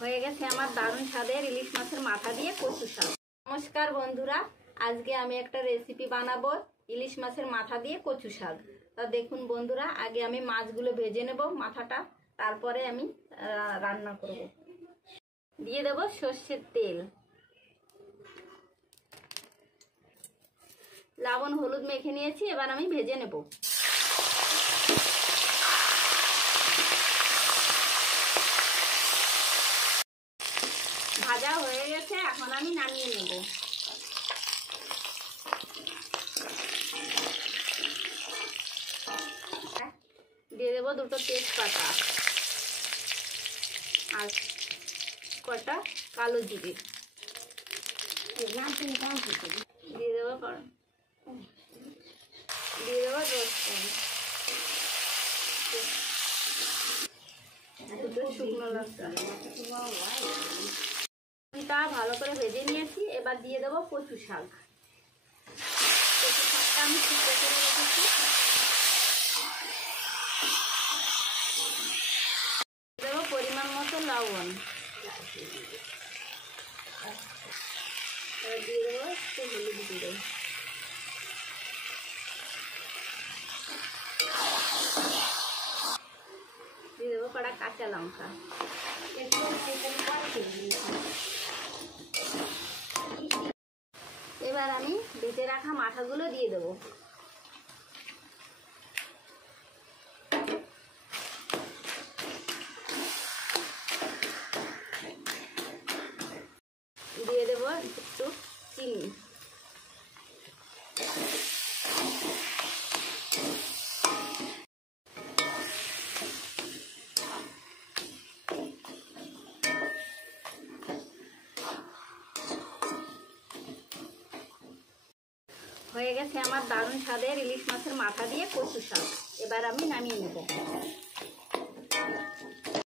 হয়ে গেছে আমার দারুণ স্বাদের ইলিশ মাছের মাথা দিয়ে কচু শাক। নমস্কার বন্ধুরা, আজকে আমি একটা রেসিপি বানাবো ইলিশ মাছের মাথা দিয়ে কচু শাক। তা দেখুন বন্ধুরা, আগে আমি মাছগুলো ভেজে নেব মাথাটা, তারপরে আমি রান্না করব। দিয়ে দেব সর্ষের তেল, লবণ হলুদ মেখে নিয়েছি, এবার আমি ভেজে নেব। ভাজা হয়ে গেছে, এখন আমি নামিয়ে নেব। দিয়ে দেবো দুটো তেজপাতা আর কটা কালো জিরে। দিয়ে দেবো রসুন, দুটো শুকনো লঙ্কা ভালো করে ভেজে নিয়েছি। এবার দিয়ে দেবো কচু শাক। কচু শাকটা আমি সিদ্ধ করে রেখেছি। দেবো পরিমাণ মতো লবণ, এবার দিয়ে দেবো একটু হলুদ গুঁড়ো, দিয়ে দেবো কড়া কাঁচা লঙ্কা। এবার আমি বেটে রাখা মাথাগুলো দিয়ে দেবো। দিয়ে দেবো একটু চিনি, হয়ে গেছে আমার দারুণ স্বাদের ইলিশ মাছের মাথা দিয়ে কচু শাক। এবার আমি নামিয়ে নেব।